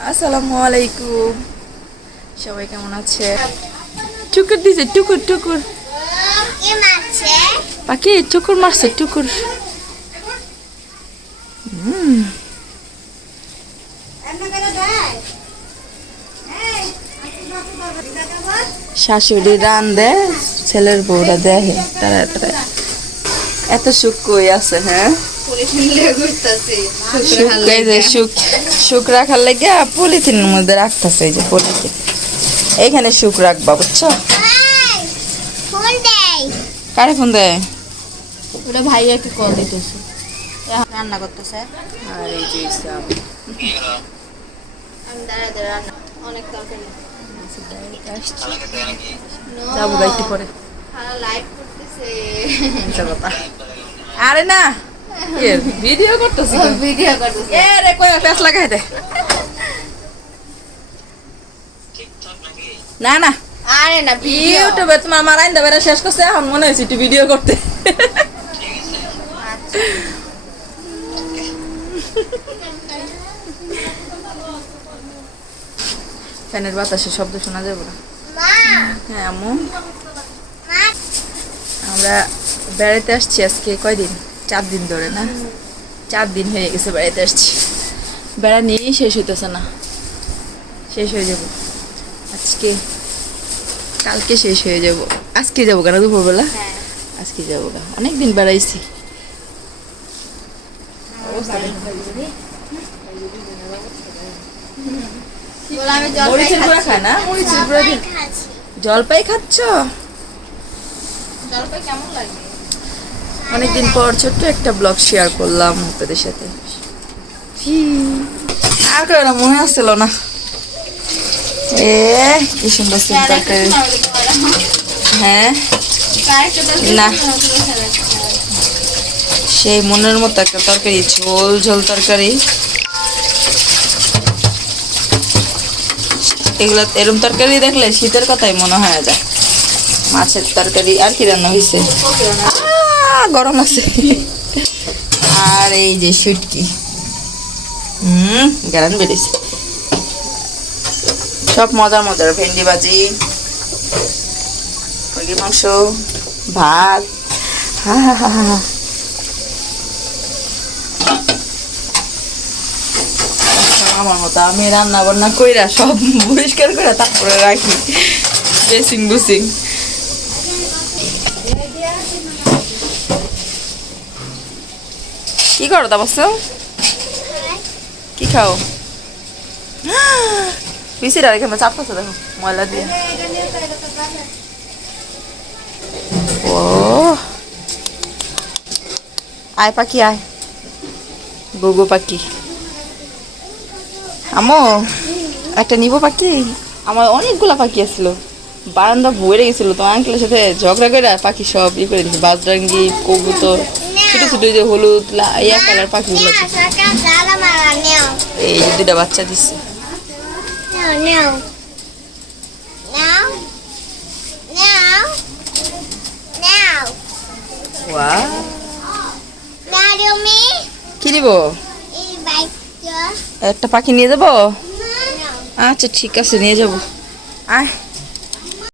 আসসালামু আলাইকুম সবাই কেমন আছে টুকুর দিছে টুকুর টুকুর কি পাখি টুকুর মারছে টুকুর হুম। শাশুড়ি রান দে ছেলের বউরা দেয় তারা তারা। এত সুখ কই আছে হ্যাঁ? সুখ সুখ সুখ রাখার লেগে পলিথিনের মধ্যে রাখতেছে এই যে পলিথিন। এইখানে সুখ রাখবা বুঝছ? কারে ফোন দেয়? ওটা ভাইয়াকে কল দিতেছে। রান্না করতেছে? আর এই যে আমি দাঁড়ায় দাঁড়ায় অনেক তরকারি। যাব গাইতে পরে। লাইভ করতেছে। আরে না! ভিডিও করতেছি ভিডিও করতেছে। এ রে কই ফেস লাগাই দে। না না। আরে না ইউটিউবে তোমার মারাইন দেবে শেষ করছে এখন মনে হয়েছে একটু ভিডিও করতে। ফ্যানের বাতাসে শব্দ শোনা যাবে না। হ্যাঁ আম্মু। আমরা বেড়াতে আসছি আজকে কয়দিন? চার দিন ধরে না? চার দিন হয়ে গেছে বেড়াতে আসছি। বেড়া নিয়েই শেষ হইতেছে না। শেষ হয়ে যাব। আজকে কালকে শেষ হয়ে যাব। আজকে যাব কেন দুপুরবেলা? হ্যাঁ। আজকে যাব গা অনেক দিন বেড়াইছি জলপাই খাচ্ছ? জলপাই কেমন লাগে? অনেকদিন পর ছোট্ট একটা ব্লগ শেয়ার করলাম আপনাদের সাথে। আর মনে আসছিল না। এ কি সুন্দর তরকারি হ্যাঁ। না। সেই মনের মতো একটা তরকারি ঝোল ঝোল তরকারি। এগুলো এরম তরকারি দেখলে শীতের কথাই মনে হয় যায় মাছের তরকারি আর কি রান্না হয়েছে গরম আছে। আর এই যে সুটকি হুম, গ্যারান বেরিয়েছে। সব মজার মজার, ভেন্ডি ভাজি, মুরগির মাংস, ভাত। আমার মতো আমি রান্না বান্না কইরা সব পরিষ্কার করে তারপরে রাখি। বেসিং বুসিং কি করো তা বসো? কি খাও? পিসিটা আমার চাপতেছে দেখো, ময়লা দিয়ে। ও। আয় পাখি, আয়। গুগু পাখি। আমো, একটা নিব পাখি? আমার অনেকগুলা পাখি আসলো। বারান্দা ভরে গেছিল, তো আঙ্কেলের সাথে ঝগড়া করে পাখি সব ই করে দিচ্ছে বাজরাঙ্গি কবুতর, ছোট ছোট যে হলুদ ইয়া কালার পাখিগুলো এই যে দুটা বাচ্চা দিচ্ছে একটা পাখি নিয়ে যাব? আচ্ছা ঠিক আছে, নিয়ে যাব। আয়